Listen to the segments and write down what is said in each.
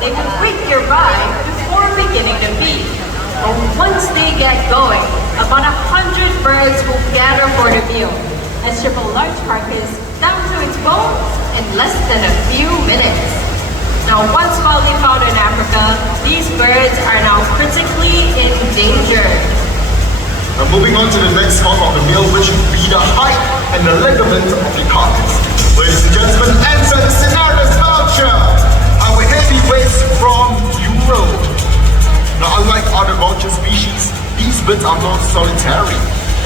they will wait nearby before beginning the feed. But once they get going, about 100 birds will gather for the meal and strip a large carcass down to its bones in less than a few minutes. Now, once widely found in Africa, these birds are now critically endangered. Now moving on to the next part of the meal, which would be the height and the ligament of the carcass. Ladies and gentlemen, enter the scenarios vulture, our heavyweights from Europe. Now, unlike other vulture species, these birds are not solitary,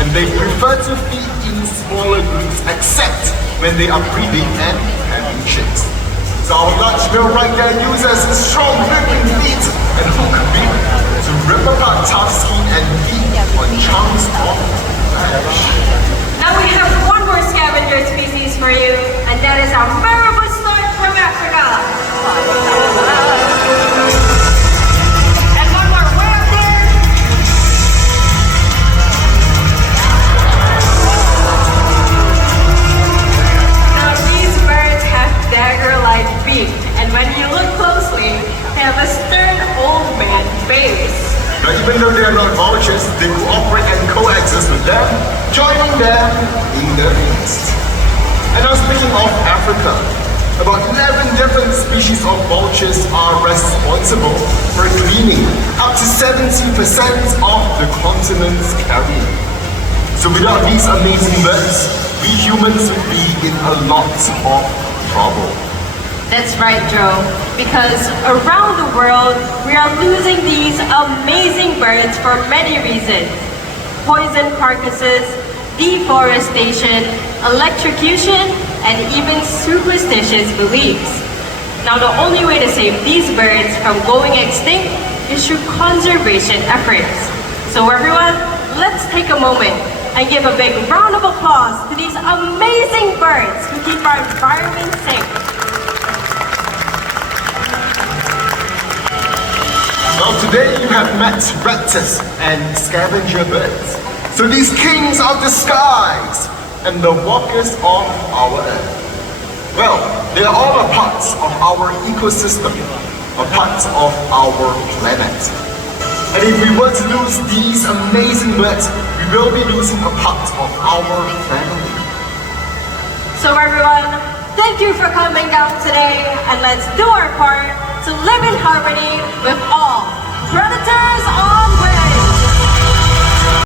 and they prefer to feed in smaller groups, except when they are breeding and having chicks. So our large male right there uses his strong gripping feet and hook beak to rip apart tough skin and feed on chunks of flesh. Now we have one more scavenger species for you, and that is our marabou stork from Africa. And one more way up there. Now these birds have dagger-like beak, and when you look closely, they have a stern old man face. Now, even though they are not vultures, they cooperate and coexist with them, joining them in their midst. And now speaking of Africa, about 11 different species of vultures are responsible for cleaning up to 70% of the continent's carrier. So without these amazing birds, we humans would be in a lot of trouble. That's right, Joe, because around the world, we are losing these amazing birds for many reasons. Poison carcasses, deforestation, electrocution, and even superstitious beliefs. Now, the only way to save these birds from going extinct is through conservation efforts. So everyone, let's take a moment and give a big round of applause to these amazing birds who keep our environment safe. Well, today you have met raptors and scavenger birds. So these kings of the skies and the walkers of our earth. Well, they are all a part of our ecosystem, a part of our planet. And if we were to lose these amazing birds, we will be losing a part of our family. So everyone, thank you for coming down today, and let's do our part to live in harmony with